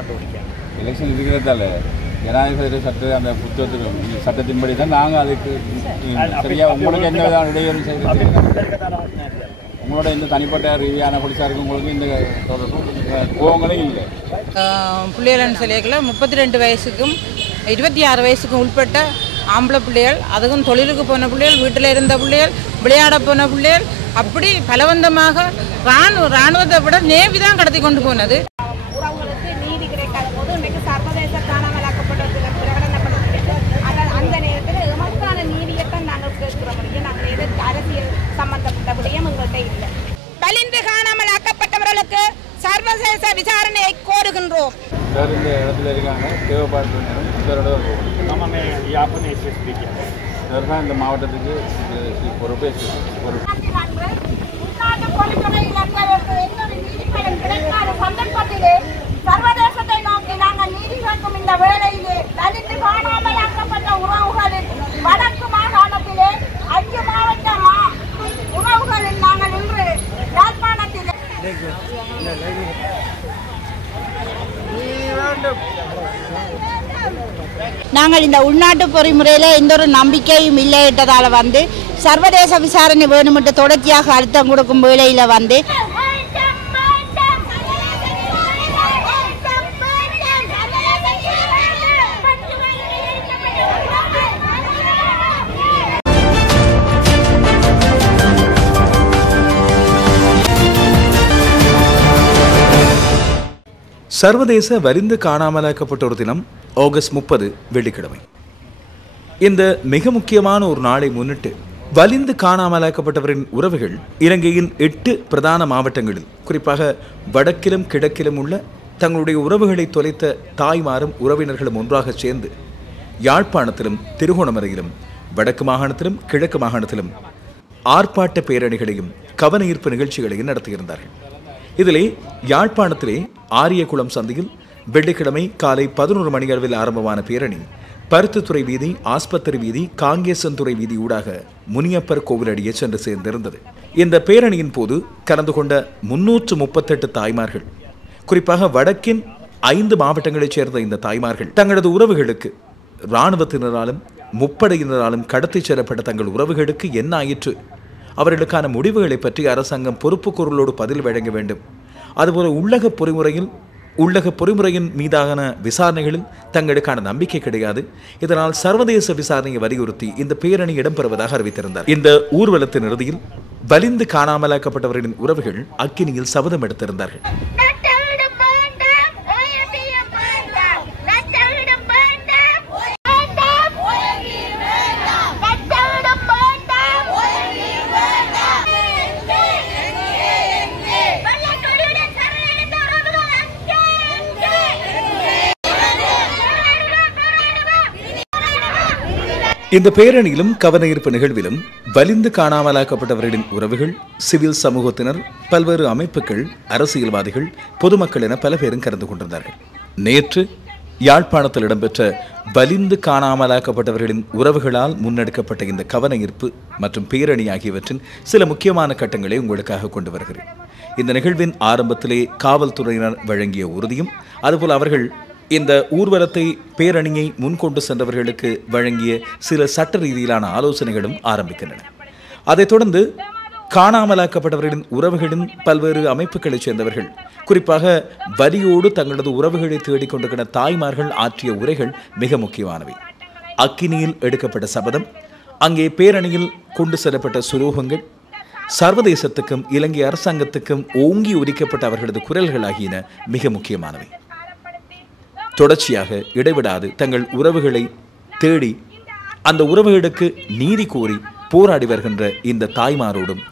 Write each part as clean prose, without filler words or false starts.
கண்டுபிடிக்க எலெக்ஷன் இருக்கிறதால ஜனாதிபதி சட்ட அந்த புத்தகத்துக்கு சட்டத்தின்படி தான் நாங்கள் அதுக்கு சரியாக உங்களுக்கு என்ன விதமான இடையூறு செய்கிறது உங்களோட இந்த தனிப்பட்ட ரீதியான போலீஸாருக்கு உங்களுக்கு இந்த கோவங்களே இல்லை. பிள்ளைகள் சிலைகளை 32 வயசுக்கும் 26 வயசுக்கும் உட்பட்ட ஆம்பளை பிள்ளைகள், அதுவும் தொழிலுக்கு போன பிள்ளைகள், வீட்டில் இருந்த பிள்ளைகள், விளையாட போன பிள்ளைகள், அப்படி பலவந்தமாக இராணுவத்தை விட நேவி தான் கடத்தி கொண்டு போனது. உறவுகளுக்கு நீதி கிடைக்காத போது இன்றைக்கு சர்வதேச காணாமலாக்கப்பட்டவர்கள் பிரகடனப்படுத்தி அந்த நேரத்தில் எமக்கான நீதியைத்தான் நாங்கள் கேட்கிற முடியும். நாங்கள் எதற்கு அரசியல் சம்பந்தப்பட்ட விடயம் எங்கள்கிட்ட இல்லை. வலிந்து காணாமலாக்கப்பட்டவர்களுக்கு சர்வதேச விசாரணையை கோருகின்றோம். இந்த இடத்துல இருக்காங்க தேவைப்பாடு இந்த மாவட்டத்துக்கு பொறுப்பு சர்வதேசத்தை நோக்கி நாங்கள் நீதி கேட்கும் இந்த வேளையிலே தலித்து காணாமலாக்கப்பட்ட உறவுகளில் வடக்கு மாகாணத்திலே 5 மாவட்ட உறவுகளில் நாங்கள் இன்று யாழ்ப்பாணத்திலே நாங்கள் இந்த உள்நாட்டு பொறிமுறையில் எந்த ஒரு நம்பிக்கையும் இல்லையிட்டதால் சர்வதேச விசாரணை வேணுமென்று தொடர்ச்சியாக அழுத்தம் கொடுக்கும் வேளையில் சர்வதேச வலிந்து காணாமலாக்கப்பட்டோர் தினம் ஆகஸ்ட் 30 வெள்ளிக்கிழமை. இந்த மிக முக்கியமான ஒரு நாளை முன்னிட்டு வலிந்து காணாமலாக்கப்பட்டவரின் உறவுகள் இலங்கையின் 8 பிரதான மாவட்டங்களில், குறிப்பாக வடக்கிலும் கிழக்கிலும் உள்ள தங்களுடைய உறவுகளை தொலைத்த தாய்மாரும் உறவினர்களும் ஒன்றாக சேர்ந்து யாழ்ப்பாணத்திலும் திருகோணமலையிலும் வடக்கு மாகாணத்திலும் கிழக்கு மாகாணத்திலும் ஆர்ப்பாட்ட பேரணிகளையும் கவன ஈர்ப்பு நிகழ்ச்சிகளையும் நடத்தியிருந்தார்கள். இதிலே யாழ்ப்பாணத்திலே ஆரியகுளம் சந்தையில் வெள்ளிக்கிழமை காலை 11 மணி அளவில் ஆரம்பமான பேரணி பருத்தித்துறை வீதி, ஆஸ்பத்திரி வீதி, காங்கேசன்துறை வீதி ஊடாக முனியப்பர் கோவிலடியே சென்று சேர்ந்திருந்தது. இந்த பேரணியின் போது கலந்து கொண்ட 338 தாய்மார்கள், குறிப்பாக வடக்கின் 5 மாவட்டங்களைச் சேர்ந்த இந்த தாய்மார்கள் தங்களது உறவுகளுக்கு இராணுவத்தினராலும் முப்படையினராலும் கடத்திச் செல்லப்பட்ட தங்கள் உறவுகளுக்கு என்ன ஆயிற்று, அவர்களுக்கான முடிவுகளை பற்றி அரசாங்கம் பொறுப்புக்கூறலோடு பதில் வழங்க வேண்டும், அதுபோல உள்ளக பொறிமுறையின் மீதான விசாரணைகளில் தங்களுக்கான நம்பிக்கை கிடையாது, இதனால் சர்வதேச விசாரணையை வலியுறுத்தி இந்த பேரணி இடம்பெறுவதாக அறிவித்திருந்தார். இந்த ஊர்வலத்தின் இறுதியில் வலிந்து காணாமலாக்கப்பட்டவர்களின் உறவுகள் அக்கினியில் சபதம் எடுத்திருந்தார்கள். இந்த பேரணியிலும் கவன ஈர்ப்பு நிகழ்விலும் வலிந்து காணாமலாக்கப்பட்டவர்களின் உறவுகள், சிவில் சமூகத்தினர், பல்வேறு அமைப்புகள், அரசியல்வாதிகள், பொதுமக்கள் என பல பேரும் கலந்து கொண்டிருந்தார்கள். நேற்று யாழ்ப்பாணத்தில் இடம்பெற்ற வலிந்து காணாமலாக்கப்பட்டவர்களின் உறவுகளால் முன்னெடுக்கப்பட்ட இந்த கவன ஈர்ப்பு மற்றும் பேரணி ஆகியவற்றின் சில முக்கியமான கட்டங்களை உங்களுக்காக கொண்டு வருகிறேன். இந்த நிகழ்வின் ஆரம்பத்திலே காவல்துறையினர் வழங்கிய உறுதியும், அதுபோல் அவர்கள் இந்த ஊர்வலத்தை பேரணியை முன்கொண்டு சென்றவர்களுக்கு வழங்கிய சில சட்ட ரீதியிலான ஆலோசனைகளும் ஆரம்பிக்கின்றன. அதைத் தொடர்ந்து காணாமலாக்கப்பட்டவர்களின் உறவுகளின் பல்வேறு அமைப்புகளைச் சேர்ந்தவர்கள், குறிப்பாக வலியோடு தங்களது உறவுகளை தேடிக்கொண்டிருக்கிற தாய்மார்கள் ஆற்றிய உரைகள் மிக முக்கியமானவை. அக்கினியில் எடுக்கப்பட்ட சபதம், அங்கே பேரணியில் கொண்டு செல்லப்பட்ட சுலோகங்கள், சர்வதேசத்துக்கும் இலங்கை அரசாங்கத்துக்கும் ஓங்கி உரிக்கப்பட்ட அவர்களது குரல்கள் ஆகியன மிக முக்கியமானவை. தொடர்ச்சியாக இடைவிடாது தங்கள் உறவுகளை தேடி அந்த உறவுகளுக்கு நீதி கோரி போராடி வருகின்ற இந்த தாய்மாரோடும்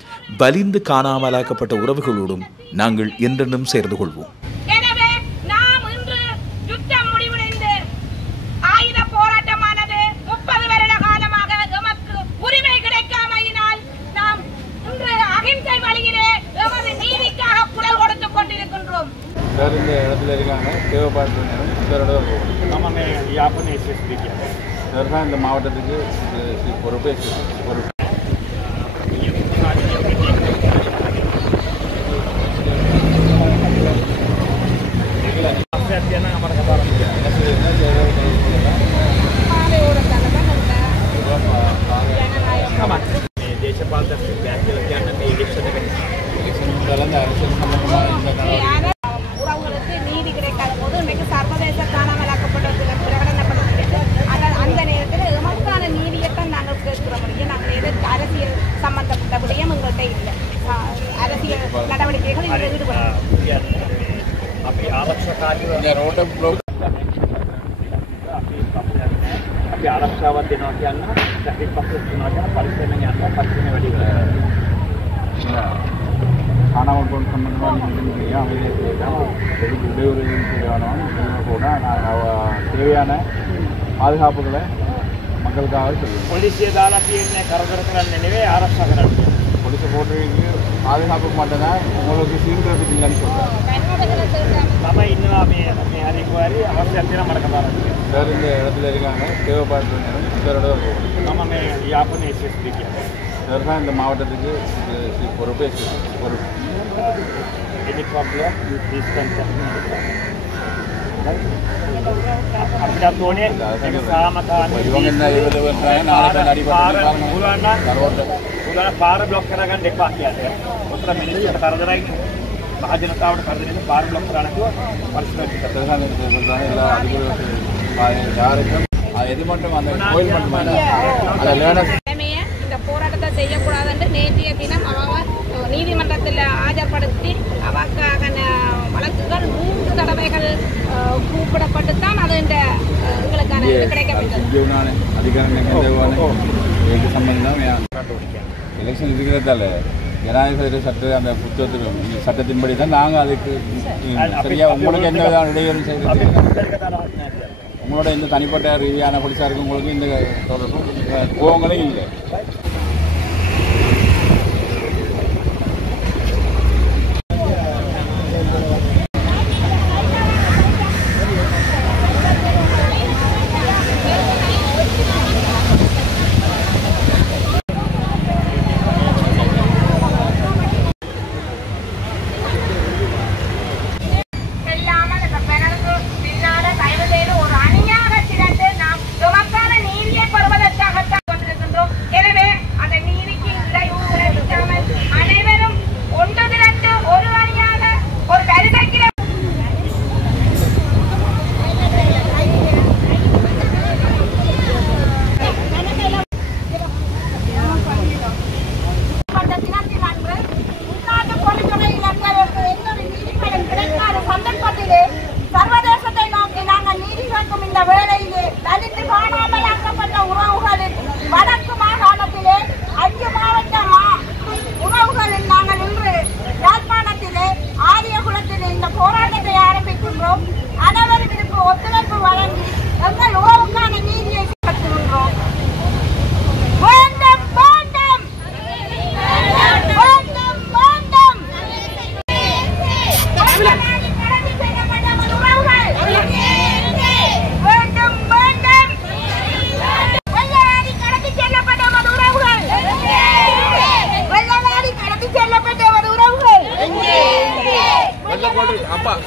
வலிந்து காணாமலாக்கப்பட்ட உறவுகளோடும் நாங்கள் என்றென்றும் சேர்ந்து கொள்வோம். இந்த இடத்துல இருக்காங்க தேவைப்பாடு இந்த மாவட்டத்துக்கு பொறுப்பு உறவுகளுக்கு நீதி கிடைக்காத போது இன்னைக்கு சர்வதேச காணாமலாக்கப்பட்டவர்கள் பிரகடனப்படுகிறது. அந்த நேரத்தில் எமக்கான நீதியைத்தான் நாங்கள் கேட்கிற முடியும். நாங்கள் எதற்கு அரசியல் சம்பந்தப்பட்ட விடயம் எங்கள்கிட்ட இல்லை. அரசியல் நடவடிக்கைகள் இதில் ஈடுபடுகிறோம். ආරක්ෂාවක් දෙනවා කියන්න ට්‍රැෆික් පස්සේ තුනවා කියන පරිස්සමෙන් යන්න පරිස්සමෙන් වැඩි කරනවා. காணாமல் போன சம்பந்தமாக இடையூறு கூட தேவையான பாதுகாப்புகளை மக்களுக்காக சொல்லுவோம். පොලිසිය දාලා තියෙන්නේ කරදර කරන්න නෙවෙයි ආරක්ෂා කරන්න. போலீஸை போட்டுருக்கு பாதுகாப்புக்கு மட்டும்தான் உங்களுக்கு சீன்றது இல்லைன்னு சொல்கிறேன். நம்ம இன்னும் ஹரிக்கு வாரி அவசியம் மடக்க பாருங்க. வேறு இந்த இடத்துல இருக்காங்க தேவைப்படுற நேரம் இதோட நம்ம யாப்பன் எஸ்எஸ்பி இவர் தான் இந்த மாவட்டத்துக்கு பொறுப்பு any problem with this content. අපිට තෝනේ සාමකාමී இவங்க என்ன இவ்வளவு வந்தாங்க நாளை போய் அடிபட்டு පාර බ්ලොක් කරගන්න එපා කියන්නේ. උත්තර මිනිස්සුන්ට කරදරයි මහජනතාවට කරදරයි පාර බ්ලොක් කරන්නකෝ පරිස්සමෙන් எல்லா அதிகாரிகளும் யாருக்கும் எது மட்டும் அந்த கோயில் மட்டும் அதை லேர்னர்ஸ் இந்த போராட்டத்தை செய்யக்கூடாதுன்னு நேற்றைய தினம் அவங்க நீதிமன்றத்தில் ஆஜர்படுத்தி அவக்காக வழக்குகள் 3 தடவைகள் கூப்பிடப்பட்டுத்தான் அது இந்த எங்களுக்கான இது கிடைக்கப்பட்டது. அதிகாரம் சம்பந்தம் எலெக்ஷன் இருக்கிறதால ஜனாதிபதி சட்ட அந்த புத்தகத்துக்கு சட்டத்தின்படி தான் நாங்கள் அதுக்கு சரியாக உங்களுக்கு எந்த விதமான இடையூறு செய்கிறது உங்களோட இந்த தனிப்பட்ட ரீதியான போலீஸாருக்கு உங்களுக்கு இந்த தொடர்பும் கோவங்களும் இல்லை.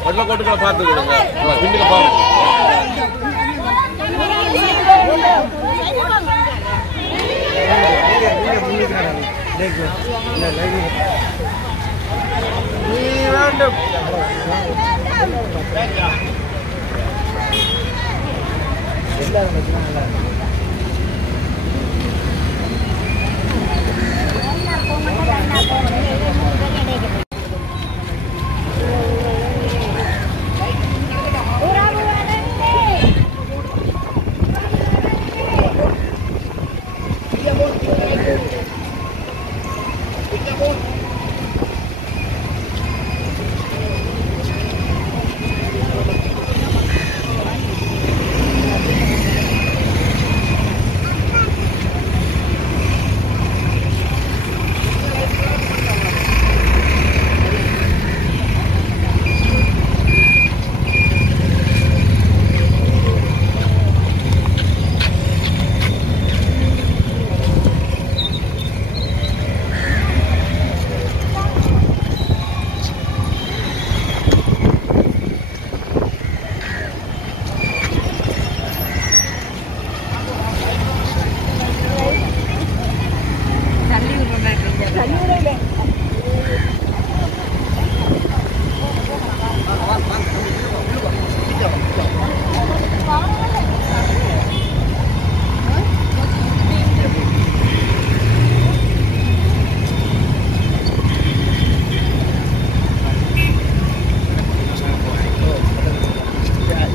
வெள்ளக்கோட்டுகளை பார்த்துக்கிடுங்க பின்னுக்கு பாருங்க.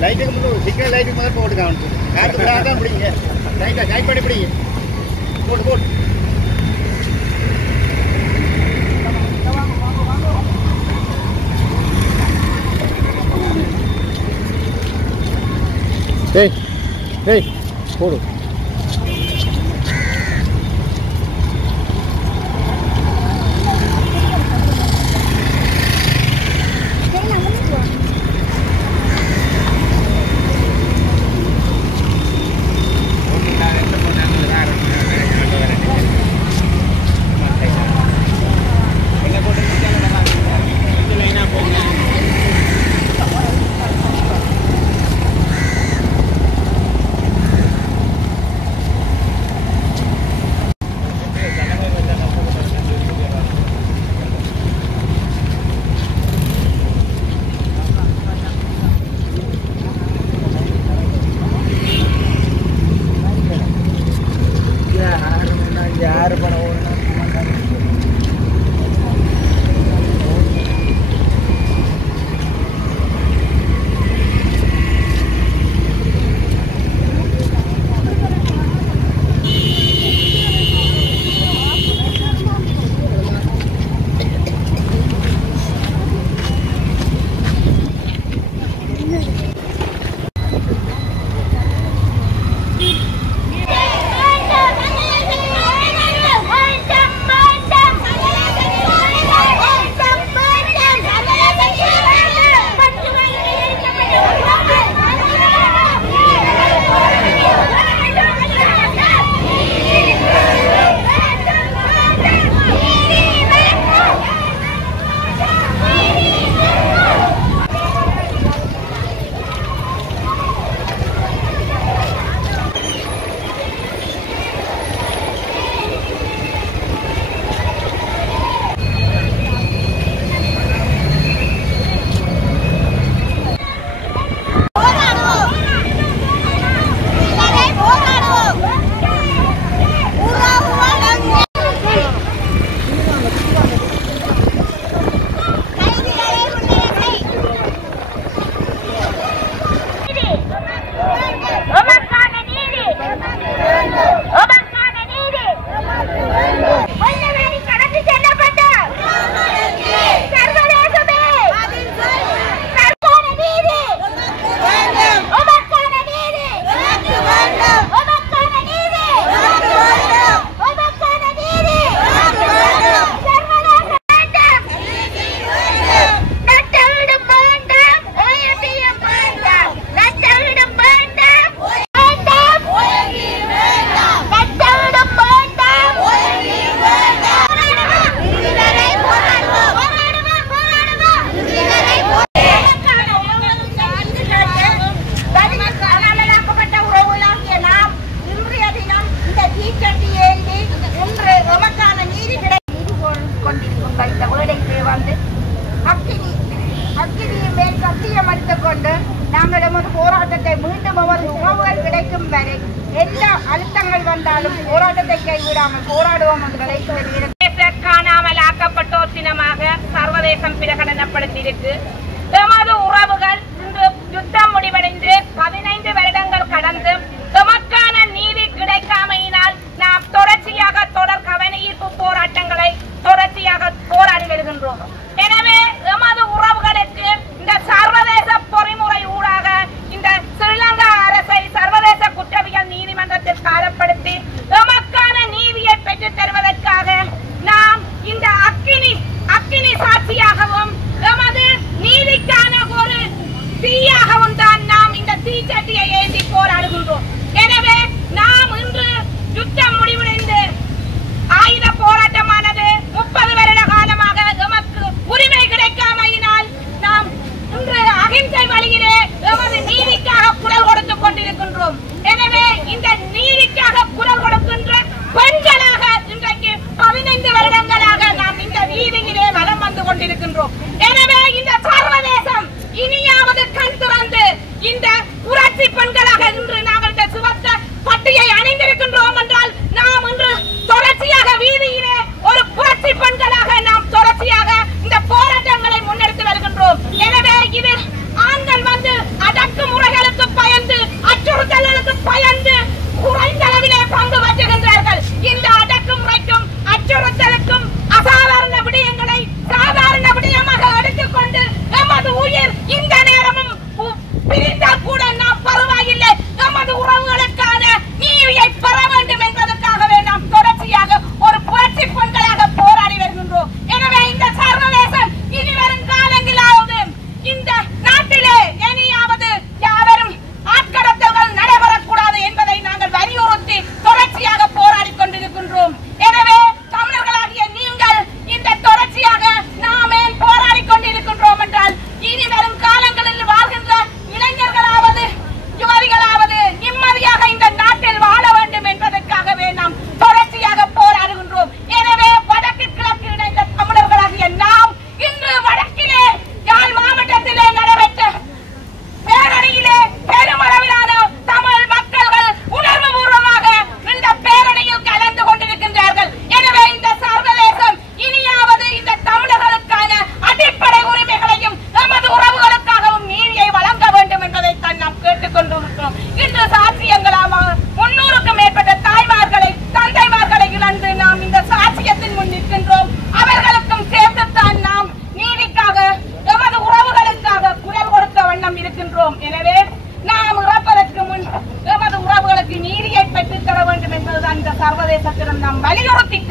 லைட்டுக்கு முன்னாடி சிக்னல் லைட்டுக்கு முதல்ல போட்டு காமிச்சு காட்டு தான் பிடிங்க லைட் பண்ணி பிடிங்க போட்டு போட்டு டேய் டேய் போடு காணாமலாக்கப்பட்டோர் தினமாக சர்வதேசம் பிரகடனப்படுத்தியிருக்கு. எமது உறவுகள் இன்று யுத்தம் முடிவடைந்து 15 வருடங்கள் கடந்து எமக்கான நீதி கிடைக்காமையினால் நாம் தொடர்ச்சியாக தொடர் கவனஈர்ப்பு போராட்டங்களை தொடர்ச்சியாக போராடி வருகின்றோம். எனவே எமது உறவுகளுக்கு இந்த சர்வதேச பொறிமுறை ஊடாக இந்த ஸ்ரீலங்கா அரசை சர்வதேச குற்றவியல் நீதிமன்றத்தில் காலப்படுத்தி எமக்கான நீதியை பெற்றுத் தருவதற்காக நாம் இந்த அக்கினி சாட்சியாகவும் எமது நீதிக்கான ஒரு தீயாகவும் தான் நாம் இந்த தீச்சட்டியை ஏந்தி போராடுகின்றோம்.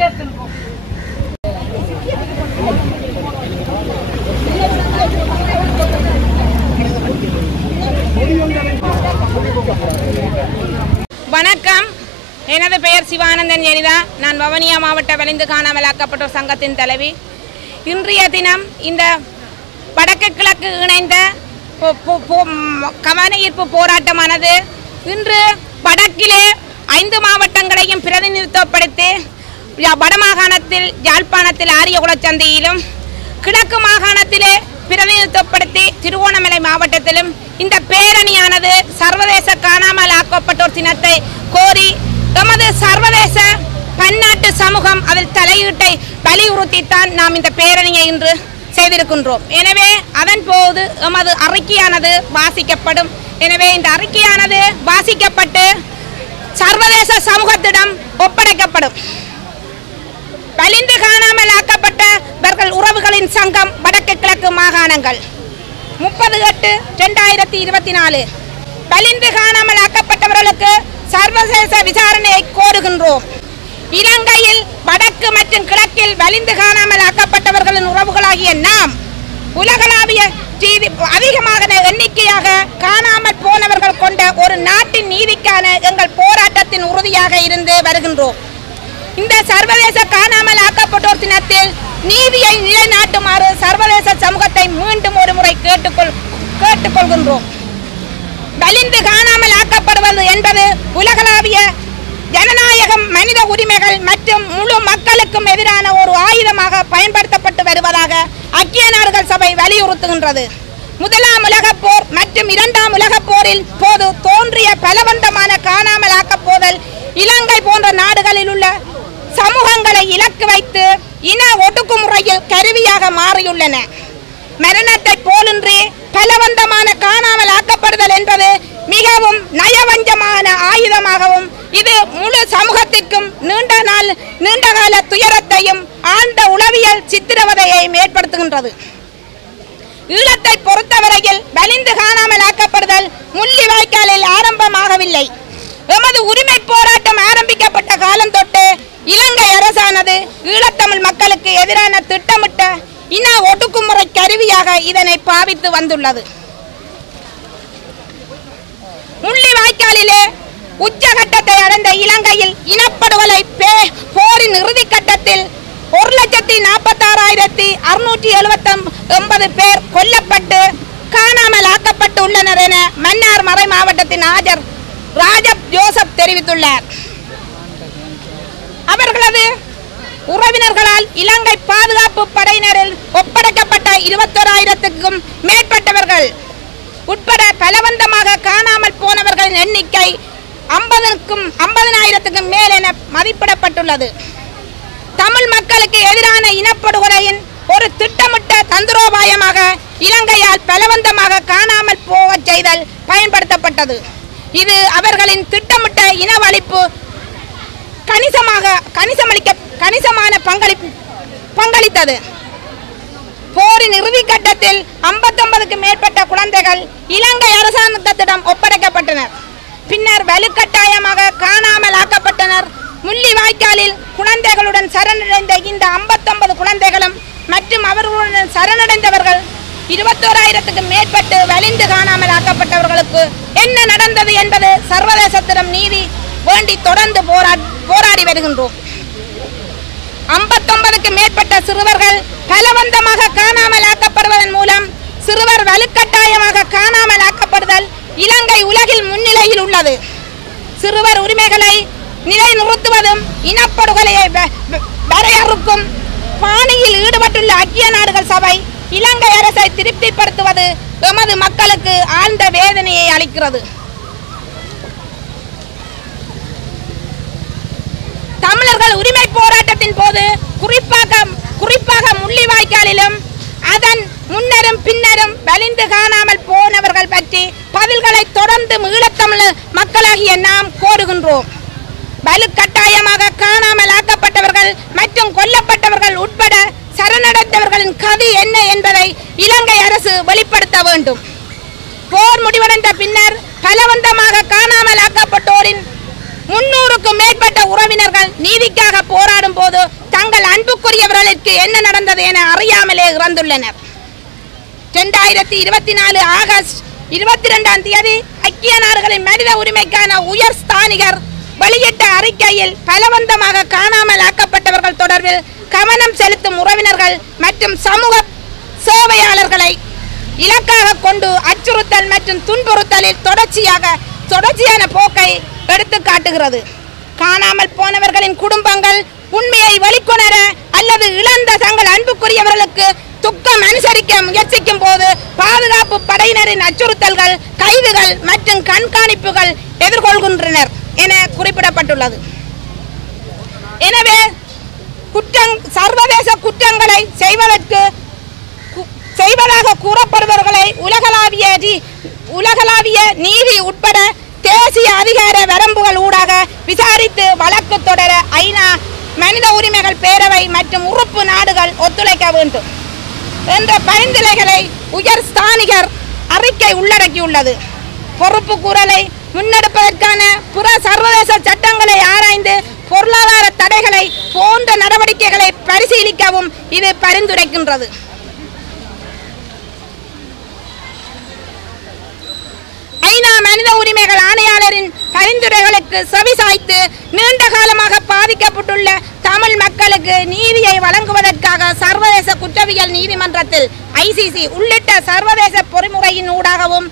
வரவேற்கின்றோம். வணக்கம், எனது பெயர் சிவானந்தன் ஜெனிதா. நான் வவுனியா மாவட்ட வலிந்து காணாமலாக்கப்பட்டோர் சங்கத்தின் தலைவி. இன்றைய தினம் இந்த வடக்கு கிழக்கு இணைந்த கவன ஈர்ப்பு போராட்டமானது இன்று வடக்கிலே 5 மாவட்டங்களையும் பிரதிநிதித்துவப்படுத்தி வடமாகாணத்தில் யாழ்ப்பாணத்தில் ஆரியகுலச்சந்தையிலும், கிழக்கு மாகாணத்திலே பிரதிநிதித்துவப்படுத்தி திருவோணமலை மாவட்டத்திலும் இந்த பேரணியானது சர்வதேச காணாமல் ஆக்கப்பட்டோர் தினத்தை கோரி எமது சர்வதேச பன்னாட்டு சமூகம் அதில் தலையீட்டை வலியுறுத்தித்தான் நாம் இந்த பேரணியை இன்று செய்திருக்கின்றோம். எனவே அதன் போது எமது அறிக்கையானது வாசிக்கப்படும். எனவே இந்த அறிக்கையானது வாசிக்கப்பட்டு சர்வதேச சமூகத்திடம் ஒப்படைக்கப்படும். வலிந்து காணாமல் ஆக்கப்பட்டவர்கள் உறவுகளின் சங்கம் வடக்கு கிழக்கு மாகாணங்கள் 30/8/2024 வலிந்து காணாமல் ஆக்கப்பட்டவர்களுக்கு சர்வதேச விசாரணையை கோருகின்றோம். இலங்கையில் வடக்கு மற்றும் கிழக்கில் வலிந்து காணாமல் ஆக்கப்பட்டவர்களின் உறவுகளாகிய நாம் உலகளாவிய அதிகமாக எண்ணிக்கையாக காணாமல் போனவர்கள் கொண்ட ஒரு நாட்டின் நீதிக்கான எங்கள் போராட்டத்தின் உறுதியாக இருந்து வருகின்றோம். இந்த சர்வதேச காணாமல் ஆக்கப்பட்டோர் தினத்தில் நீதியை நிலைநாட்டுமாறு சர்வதேச சமூகத்தை மீண்டும் ஒரு முறை கேட்டுக்கொள்கின்றோம். வலிந்து காணாமல் ஆக்கப்படுவது என்பது உலகளாவிய ஜனநாயகம், மனித உரிமைகள் மற்றும் முழு மக்களுக்கும் எதிரான ஒரு ஆயுதமாக பயன்படுத்தப்பட்டு வருவதாக ஐக்கிய நாடுகள் சபை வலியுறுத்துகின்றது. முதலாம் உலகப் போர் மற்றும் 2ஆம் உலகப் போரில் போது தோன்றிய பலவந்தமான காணாமல் ஆக்கப்போதல் இலங்கை போன்ற நாடுகளில் உள்ள சமூகங்களை இலக்கு வைத்து இன ஒடுக்குமுறையில் கருவியாக மாறியுள்ளன. மரணத்தை போலின்றி பலவந்தமான காணாமல் ஆக்கப்படுதல் என்பது மிகவும் நயவஞ்சமான ஆயுதமாகவும் இது முழு சமூகத்திற்கும் நீண்டகால துயரத்தையும் ஆழ்ந்த உளவியல் சித்திரவதையையும் ஏற்படுத்துகின்றது. ஈழத்தை பொறுத்தவரையில் வலிந்து காணாமல் ஆக்கப்படுதல் முள்ளிவாய்க்காலில் ஆரம்பமாகவில்லை. எமது உரிமை போராட்டம் ஆரம்பிக்கப்பட்ட காலம் தொட்டு இலங்கை அரசானது ஈழத்தமிழ் மக்களுக்கு எதிரான திட்டமிட்ட இன ஒடுக்குமுறை கருவியாக இதனை பாவித்து வந்துள்ளது. முள்ளிவாய்க்காலிலே உச்சகட்டத்தை அடைந்த இலங்கையில் இனப்படுகொலை போரின் இறுதி கட்டத்தில் 1,46,679 பேர் கொல்லப்பட்டு காணாமல் ஆக்கப்பட்டு உள்ளனர் என மன்னார் மறை மாவட்டத்தின் ஆஜர் ராஜப் ஜோசப் தெரிவித்துள்ளார். அவர்களது உறவினர்களால் இலங்கை பாதுகாப்பு படையினரில் ஒப்படைக்கப்பட்ட 21,000க்கும் மேற்பட்டவர்கள் உட்பட பலவந்தமாக காணாமல் போனவர்களின் எண்ணிக்கை 50,000க்கும் மேல் என மதிப்பிடப்பட்டுள்ளது. தமிழ் மக்களுக்கு எதிரான இனப்படுகொலையின் ஒரு திட்டமிட்ட தந்திரோபாயமாக இலங்கையால் பலவந்தமாக காணாமல் போகச் செய்தல் பயன்படுத்தப்பட்டது. இது அவர்களின் திட்டமிட்ட இனவழிப்பு கணிசமான பங்களித்தது. போரின் இறுதி கட்டத்தில் 59க்கும் மேற்பட்ட குழந்தைகள் இலங்கை அரசாங்கத்திடம் ஒப்படைக்கப்பட்டனர். பின்னர் வலுக்கட்டாயமாக காணாமல் ஆக்கப்பட்டனர். முள்ளிவாய்க்காலில் குழந்தைகளுடன் சரணடைந்த இந்த 59 குழந்தைகளும் மற்றும் அவர்களுடன் சரணடைந்தவர்கள் 21,000க்கும் மேற்பட்டு வலிந்து காணாமல் ஆக்கப்பட்டவர்களுக்கு என்ன நடந்தது என்பது சர்வதேசத்திடம் நீதி வேண்டி தொடர்ந்து போராடி வருகின்றோம். 59க்கும் மேற்பட்ட சிறுவர்கள் பலவந்தமாக காணாமல் ஆக்கப்படுவதன் மூலம் சிறுவர் வலுக்கட்டாயமாக காணாமல் ஆக்கப்படுதல் இலங்கை உலகில் முன்னிலையில் உள்ளது. சிறுவர் உரிமைகளை நிலைநிறுத்துவதும் இனப்படுகொலையை வரையறுக்கும் பாணியில் ஈடுபட்டுள்ள ஐக்கிய நாடுகள் சபை இலங்கை அரசை திருப்திப்படுத்துவது எமது மக்களுக்கு ஆழ்ந்த வேதனையை அளிக்கிறது. தமிழர்கள் உரிமை போராட்டத்தின் போது குறிப்பாக முள்ளிவாய்க்காலிலும் அதன் முன்னரும் பின்னரும் வலிந்து காணாமல் போனவர்கள் பற்றி பதில்களை தொடர்ந்து ஈழத்தமிழ் மக்களாகிய நாம் கோருகின்றோம். வலுக்கட்டாயமாக காணாமல் ஆக்கப்பட்டவர்கள் மற்றும் கொல்லப்பட்டவர்கள் உட்பட சரணடைந்தவர்களின் கதி என்ன என்பதை இலங்கை அரசு வெளிப்படுத்த வேண்டும். போர் முடிவடைந்த பின்னர் பலவந்தமாக காணாமல் ஆக்கப்பட்டோரின் 300க்கும் மேற்பட்ட உறவினர்கள் நீதிக்காக போராடும் போது தங்கள் அன்புக்குரியவர்களுக்கு என்ன நடந்தது என அறியாமலே இறந்துள்ளனர். 2024 ஆகஸ்ட் 22ஆம் தேதி ஐக்கிய நாடுகளின் மனித உரிமைக்கான உயர் ஸ்தானிகர் வெளியிட்ட அறிக்கையில் பலவந்தமாக காணாமல் ஆக்கப்பட்டவர்கள் தொடர்பில் கவனம் செலுத்தும் உறவினர்கள் மற்றும் சமூக சேவையாளர்களை இலக்காக கொண்டு அச்சுறுத்தல் மற்றும் துன்புறுத்தலில் தொடர்ச்சியான போக்கை எடுத்து காட்டுகிறது. காணாமல் போனவர்களின் குடும்பங்கள் உண்மையை வெளிக்கொணர அல்லது இழந்த தங்கள் அன்புக்குரியவர்களுக்கு துக்கம் அனுசரிக்க முயற்சிக்கும் போது பாதுகாப்பு படையினரின் அச்சுறுத்தல்கள், கைதுகள் மற்றும் கண்காணிப்புகள் எதிர்கொள்கின்றனர் என குறிப்பிடப்பட்டுள்ளது. எனவே சர்வதேச குற்றங்களை செய்வதாக கூறப்படுபவர்களை உலகளாவிய நீதி உட்பட தேசிய அதிகார வரம்புகள் ஊடாக விசாரித்து வழக்கு தொடர ஐநா மனித உரிமைகள் பேரவை மற்றும் உறுப்பு நாடுகள் ஒத்துழைக்க வேண்டும் என்ற பரிந்துரைகளை உயர் ஸ்தானிகர் அறிக்கை உள்ளடக்கியுள்ளது. பொறுப்பு கூறலை முன்னெடுப்பதற்கான பிற சர்வதேச சட்டங்களை ஆராய்ந்து பொருளாதார தடைகளை போன்ற நடவடிக்கைகளை பரிசீலிக்கவும் இது பரிந்துரைக்கின்றது. ஐநா மனித உரிமைகள் ஆணையாளரின் பரிந்துரைகளுக்கு செவிசாய்த்து நீண்ட காலமாக பாதிக்கப்பட்டுள்ள தமிழ் மக்களுக்கு நீதியை வழங்குவதற்காக சர்வதேச குற்றவியல் நீதிமன்றத்தில் ICC உள்ளிட்ட சர்வதேச பொறிமுறையின் ஊடாகவும்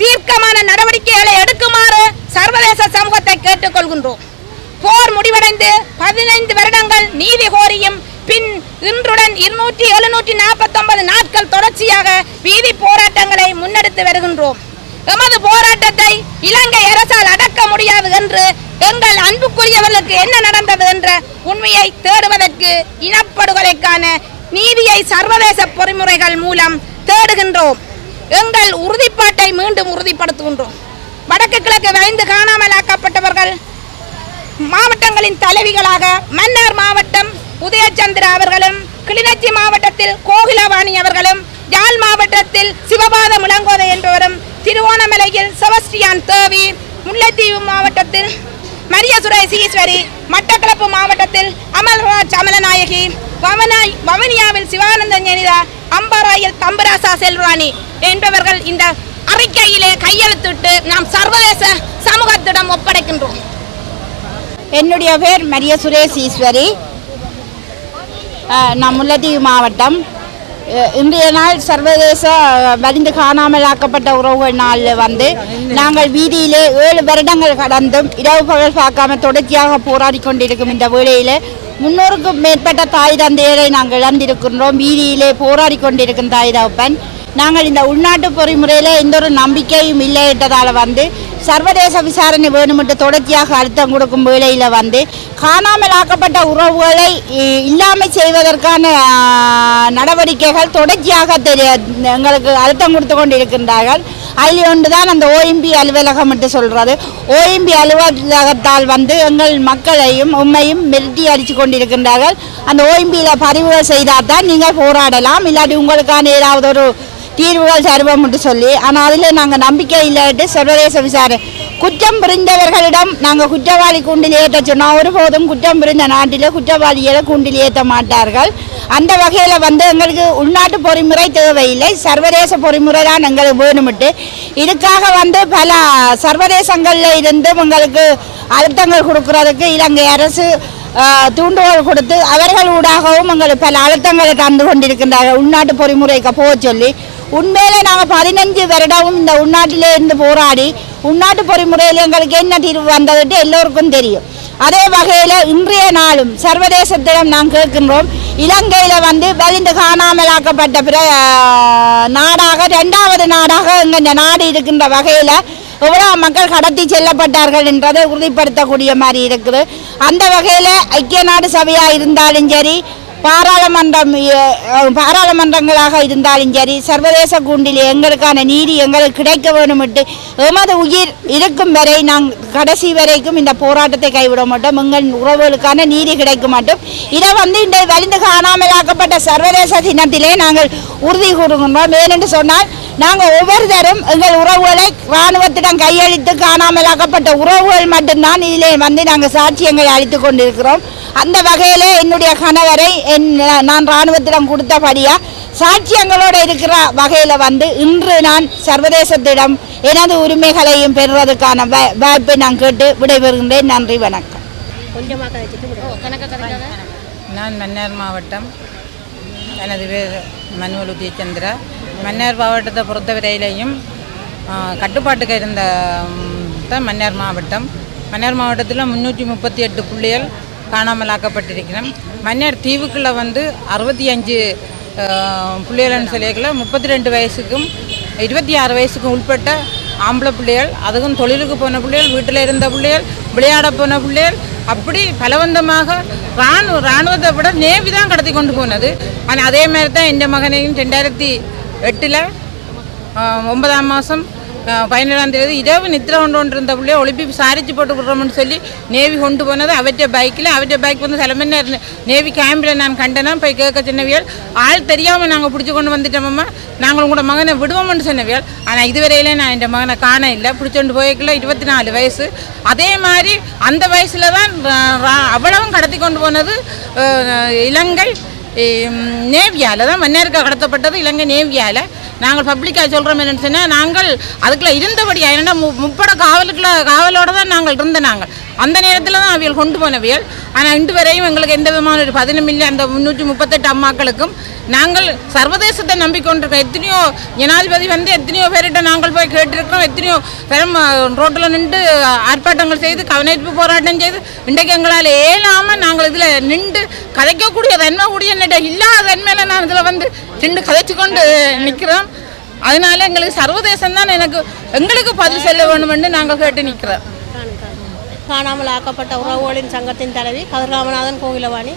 தீர்க்கமான நடவடிக்கைகளை எடுக்குமாறு சர்வதேச சமூகத்தை கேட்டுக்கொள்கின்றோம். போர் முடிவடைந்து 15 வருடங்கள் நீதி கோரியும் பின் இன்றுடன் 749 நாட்கள் தொடர்ச்சியாக வீதி போராட்டங்களை முன்னெடுத்து வருகின்றோம். எமது போராட்டத்தை இலங்கை அரசால் அடக்க முடியாது என்று எங்கள் அன்புக்குரியவர்களுக்கு என்ன நடந்தது என்ற உண்மையை தேடுவதற்கு இனப்படுகொலைக்கான நீதியை சர்வதேச பொறிமுறைகள் மூலம் தேடுகின்றோம். எங்கள் உறுதிப்பாட்டை மீண்டும் உறுதிப்படுத்துகின்றோம். வடக்கு கிழக்கு வளைந்து காணாமல் ஆக்கப்பட்டவர்கள் மாவட்டங்களின் தலைவிகளாக மன்னார் மாவட்டம் உதயச்சந்திரா அவர்களும், கிளிநொச்சி மாவட்டத்தில் கோகிலவாணி அவர்களும், யாழ் மாவட்டத்தில் சிவபாத முழங்கோதை என்பவரும், திருவோணமலையில் செபஸ்டியான் தேவி, முல்லைத்தீவு மாவட்டத்தில் மரிய சுரேஷ் ஈஸ்வரி, மட்டக்களப்பு மாவட்டத்தில் அமல்ராஜ் அமலநாயகி, வவனியாவில் சிவானந்தன் ஜெனிதா, அம்பாராயில் தம்பராசா செல்வாணி என்பவர்கள் இந்த அறிக்கையிலே கையெழுத்திட்டு நாம் சர்வதேச சமூகத்திடம் ஒப்படைக்கின்றோம். என்னுடைய பேர் மரிய சுரேஷ் ஈஸ்வரி. நான் முல்லைத்தீவு மாவட்டம். இன்றைய நாள் சர்வதேச வலிந்து காணாமல் ஆக்கப்பட்ட உறவுகள் நாளில் நாங்கள் வீதியிலே 7 வருடங்கள் கடந்தும் இரவு பகல் பார்க்காம தொடர்ச்சியாக போராடி கொண்டிருக்கும் இந்த வேளையில் 300க்கும் மேற்பட்ட தாய் தந்தையரை நாங்கள் இழந்திருக்கின்றோம். வீதியிலே போராடி கொண்டிருக்கும் தாய் தகப்பன். நாங்கள் இந்த உள்நாட்டு பொறிமுறையில் எந்த ஒரு நம்பிக்கையும் இல்லையிட்டதால் சர்வதேச விசாரணை வேணுமென்று தொடர்ச்சியாக அழுத்தம் கொடுக்கும் வேளையில் காணாமல் ஆக்கப்பட்ட உறவுகளை இல்லாமல் செய்வதற்கான நடவடிக்கைகள் தொடர்ச்சியாக எங்களுக்கு அழுத்தம் கொடுத்து கொண்டு இருக்கின்றார்கள். அதில் ஒன்று தான் அந்த OMB அலுவலகம் என்று சொல்கிறது. OMB அலுவலகத்தால் எங்கள் மக்களையும் உண்மையும் மிரட்டி அடித்து கொண்டிருக்கின்றார்கள். அந்த OMBயில் பதிவுகள் செய்தால் தான் நீங்கள் போராடலாம், இல்லாட்டி உங்களுக்கான ஏதாவது ஒரு தீர்வுகள் தருவோம் என்று சொல்லி. ஆனால் அதில் நாங்கள் நம்பிக்கை இல்லாட்டு சர்வதேச விசாரணை குற்றம் புரிந்தவர்களிடம் நாங்கள் குற்றவாளி கூண்டில் ஏற்ற சொன்னால் ஒருபோதும் குற்றம் புரிந்த நாட்டில் குற்றவாளிகளை கூண்டில் ஏற்ற மாட்டார்கள். அந்த வகையில் எங்களுக்கு உள்நாட்டு பொறிமுறை தேவையில்லை, சர்வதேச பொறிமுறை தான் எங்களுக்கு வேணுமிட்டு இதுக்காக பல சர்வதேசங்களில் இருந்து எங்களுக்கு அழுத்தங்கள் கொடுக்கறதுக்கு இலங்கை அரசு தூண்டுகோல் கொடுத்து அவர்கள் ஊடாகவும் எங்களுக்கு பல அழுத்தங்களை தந்து கொண்டிருக்கின்றார்கள் உள்நாட்டு பொறிமுறைக்கு போக சொல்லி. உண்மையிலே நாங்கள் 15 வருடமும் இந்த உள்நாட்டிலே இருந்து போராடி உள்நாட்டு பொறிமுறையில் எங்களுக்கு என்ன தீர்வு வந்ததுட்டு எல்லோருக்கும் தெரியும். அதே வகையில் இன்றைய நாளும் சர்வதேசத்திடம் நாங்கள் கேட்கின்றோம், இலங்கையில் வலிந்து காணாமலாக்கப்பட்ட நாடாக 2வது நாடாக எங்கள் நாடு இருக்கின்ற வகையில் எவ்வளோ மக்கள் கடத்தி செல்லப்பட்டார்கள் என்றதை உறுதிப்படுத்தக்கூடிய மாதிரி இருக்குது. அந்த வகையில் ஐக்கிய நாடு சபையாக இருந்தாலும் சரி, பாராளுமன்றங்களாக இருந்தாலும் சரி சர்வதேச கூண்டில் எங்களுக்கான நீதி எங்களுக்கு கிடைக்க வேண்டும்ட்டு எமது உயிர் இருக்கும் வரை நாங்கள் கடைசி வரைக்கும் இந்த போராட்டத்தை கைவிட மாட்டோம். எங்கள் உறவுகளுக்கான நீதி கிடைக்க மாட்டோம். இதை இந்த வலிந்து காணாமலாக்கப்பட்ட சர்வதேச தினத்திலே நாங்கள் உறுதி கூறுகின்றோம். ஏனென்று சொன்னால் நாங்கள் ஒவ்வொருத்தரும் எங்கள் உறவுகளை இராணுவத்திடம் கையளித்து காணாமலாக்கப்பட்ட உறவுகள் மட்டும்தான் இதிலே நாங்கள் சாட்சியங்களை அளித்து கொண்டிருக்கிறோம். அந்த வகையிலே என்னுடைய கணவரை நான் இராணுவத்திடம் கொடுத்தபடியா சாட்சியங்களோடு இருக்கிற வகையில் இன்று நான் சர்வதேசத்திடம் எனது உரிமைகளையும் பெறுவதற்கான வாய்ப்பை நான் கேட்டு விடைபெறுகின்றேன். நன்றி, வணக்கம். நான் மன்னார் மாவட்டம், எனது பேர் மனுவல் உதயச்சந்திரா. மன்னார் மாவட்டத்தை பொறுத்தவரையிலையும் கட்டுப்பாட்டுக்கு இருந்த மன்னார் மாவட்டம். மன்னார் மாவட்டத்தில் 338 புள்ளிகள் காணாமலாக்கப்பட்டிருக்கிறோம். மன்னார் தீவுக்குள்ளே 65 புள்ளிகள்னு சொல்லியிருக்கல 32 வயசுக்கும் 26 வயசுக்கும் உட்பட்ட ஆம்பளை பிள்ளைகள், அதுவும் தொழிலுக்கு போன பிள்ளைகள், வீட்டில் இருந்த பிள்ளைகள், விளையாட போன பிள்ளைகள், அப்படி பலவந்தமாக இராணுவத்தை விட நேவி தான் கடத்தி கொண்டு போனது. ஆனால் அதே மாதிரி தான் என் மகனையும் 2008 9ஆம் மாதம் 17ஆம் தேதி இரவு நித்திர கொண்டு இருந்த பிள்ளைய ஒளிப்பி விசாரிச்சு போட்டு விடுறோம்னு சொல்லி நேவி கொண்டு போனது. அவற்றை பைக்கில் பைக் தலைமையில நேவி கேம்பில் நான் கண்டனம் போய் கேட்க சொன்னவியல். ஆள் தெரியாமல் நாங்கள் பிடிச்சி கொண்டு வந்துட்டோம்மா, நாங்கள் உங்களோட மகனை விடுவோம்னு சொன்னவியல். ஆனால் இதுவரையிலே நான் என் மகனை காண இல்லை. பிடிச்சொண்டு போய்க்குள்ள 24 வயசு. அதே மாதிரி அந்த வயசில் தான் அவ்வளவும் கடத்தி கொண்டு போனது இலங்கை நேவியால் தான். மன்னாருக்கு கடத்தப்பட்டது இலங்கை நேவியால். நாங்கள் பப்ளிக்காக சொல்கிறோம் என்னென்னு சொன்னால், நாங்கள் அதுக்குள்ளே இருந்தபடியாக என்னென்னா முப்பட காவலோடு தான் நாங்கள் நாங்கள் அந்த நேரத்தில் தான் அவியல் கொண்டு போனவியல். ஆனால் இன்று வரையும் எங்களுக்கு எந்த விதமான ஒரு 10 மில்லியன் அந்த 338 அம்மாக்களுக்கும் நாங்கள் சர்வதேசத்தை நம்பிக்கொண்டிருக்கோம். எத்தனையோ ஜனாதிபதி எத்தனையோ பேர்கிட்ட நாங்கள் போய் கேட்டிருக்கிறோம். எத்தனையோ பெரும் ரோட்டில் நின்று ஆர்ப்பாட்டங்கள் செய்து கவனிப்பு போராட்டம் செய்து இன்றைக்கு எங்களால் ஏலாமல் நாங்கள் இதில் நின்று கதைக்கக்கூடிய தன்மை கூடிய இல்லாத தன்மையில் நான் இதில் நின்று கதைச்சு கொண்டு நிற்கிறோம். அதனால எங்களுக்கு சர்வதேசம் தான் எங்களுக்கு பதில் சொல்ல வேணுமென்று நாங்கள் கேட்டு நிற்கிறோம். காணாமல் ஆக்கப்பட்ட உறவுகளின் சங்கத்தின் தலைவி கதிர்காமநாதன் கோகிலவாணி.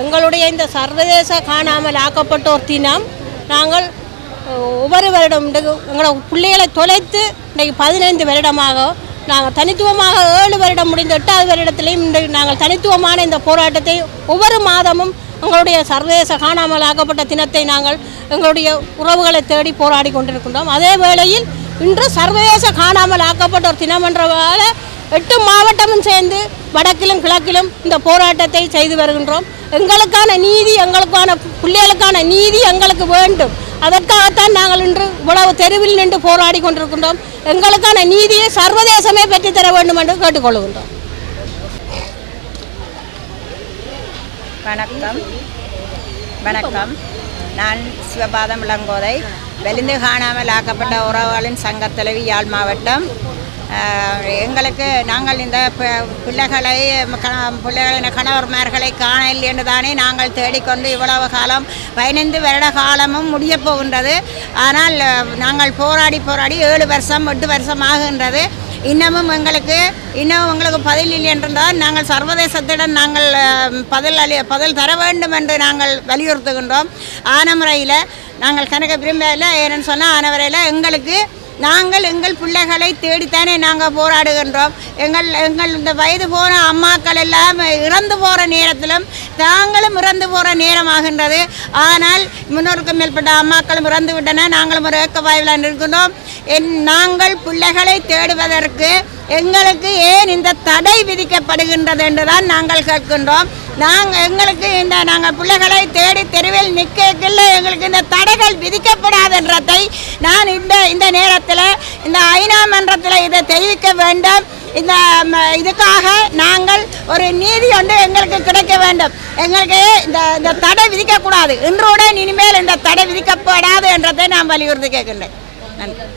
எங்களுடைய இந்த சர்வதேச காணாமல் ஆக்கப்பட்டோர் தினம் நாங்கள் ஒவ்வொரு வருடம் எங்களோட பிள்ளைகளை தொலைத்து இன்றைக்கு 15 வருடமாக நாங்கள் தனித்துவமாக 7 வருடம் முடிந்த 8வது வருடத்திலையும் நாங்கள் தனித்துவமான இந்த போராட்டத்தை ஒவ்வொரு மாதமும் எங்களுடைய சர்வதேச காணாமல் ஆக்கப்பட்ட தினத்தை நாங்கள் எங்களுடைய உறவுகளை தேடி போராடி கொண்டிருக்கின்றோம். அதே வேளையில் இன்று சர்வதேச காணாமல் ஆக்கப்பட்டோர் தினம் என்றவாறு 8 மாவட்டமும் சேர்ந்து வடக்கிலும் கிழக்கிலும் இந்த போராட்டத்தை செய்து வருகின்றோம். எங்களுக்கான நீதி, எங்களுக்கான பிள்ளைகளுக்கான நீதி எங்களுக்கு வேண்டும். அதற்காகத்தான் நாங்கள் இன்று இவ்வளவு தெருவில் நின்று போராடி கொண்டிருக்கின்றோம். எங்களுக்கான நீதியை சர்வதேசமே பெற்றுத்தர வேண்டும் என்று கேட்டுக்கொள்கின்றோம். வணக்கம். நான் சிவபாதம் இளங்கோதை, வெளிந்து காணாமல் ஆக்கப்பட்ட உறவுகளின் சங்க தலைவி, யாழ் மாவட்டம். எங்களுக்கு நாங்கள் இந்த பிள்ளைகளின் கணவர்மார்களை காணல் என்று தானே நாங்கள் தேடிக்கொண்டு இவ்வளவு காலம் 15 வருட காலமும் முடிய போகின்றது. ஆனால் நாங்கள் போராடி 7 வருஷம் 8 வருஷம் ஆகின்றது. இன்னமும் எங்களுக்கு பதில் இல்லை என்றால் நாங்கள் சர்வதேசத்திடம் நாங்கள் பதில் தர வேண்டும் என்று நாங்கள் வலியுறுத்துகின்றோம். ஆன முறையில் நாங்கள் கணக்க விரும்பல. ஏன்னு சொன்னால் ஆன முறையில் எங்கள் பிள்ளைகளை தேடித்தானே நாங்கள் போராடுகின்றோம். எங்கள் இந்த வயது போன அம்மாக்கள் எல்லாம் இறந்து போகிற நேரத்திலும் தாங்களும் இறந்து போகிற நேரமாகின்றது. ஆனால் 300க்கும் மேற்பட்ட அம்மாக்களும் இறந்து விட்டன. நாங்களும் ஒரு ஏக்க வாய்வில் இருக்கின்றோம். நாங்கள் பிள்ளைகளை தேடுவதற்கு எங்களுக்கு ஏன் இந்த தடை விதிக்கப்படுகின்றது என்றுதான் நாங்கள் கேட்கின்றோம். எங்களுக்கு நாங்கள் பிள்ளைகளை தேடி தெருவில் நிற்கல எங்களுக்கு இந்த தடைகள் விதிக்கப்படாதுன்றதை நான் இந்த நேரத்தில் இந்த ஐநா மன்றத்தில் இதை தெரிவிக்க வேண்டும். இதுக்காக நாங்கள் ஒரு நீதி ஒன்று எங்களுக்கு கிடைக்க வேண்டும். எங்களுக்கு இந்த தடை விதிக்கக்கூடாது. இன்றுடன் இனிமேல் இந்த தடை விதிக்கப்படாது என்றதை நான் வலியுறுத்தி கேட்கின்றேன். நன்றி.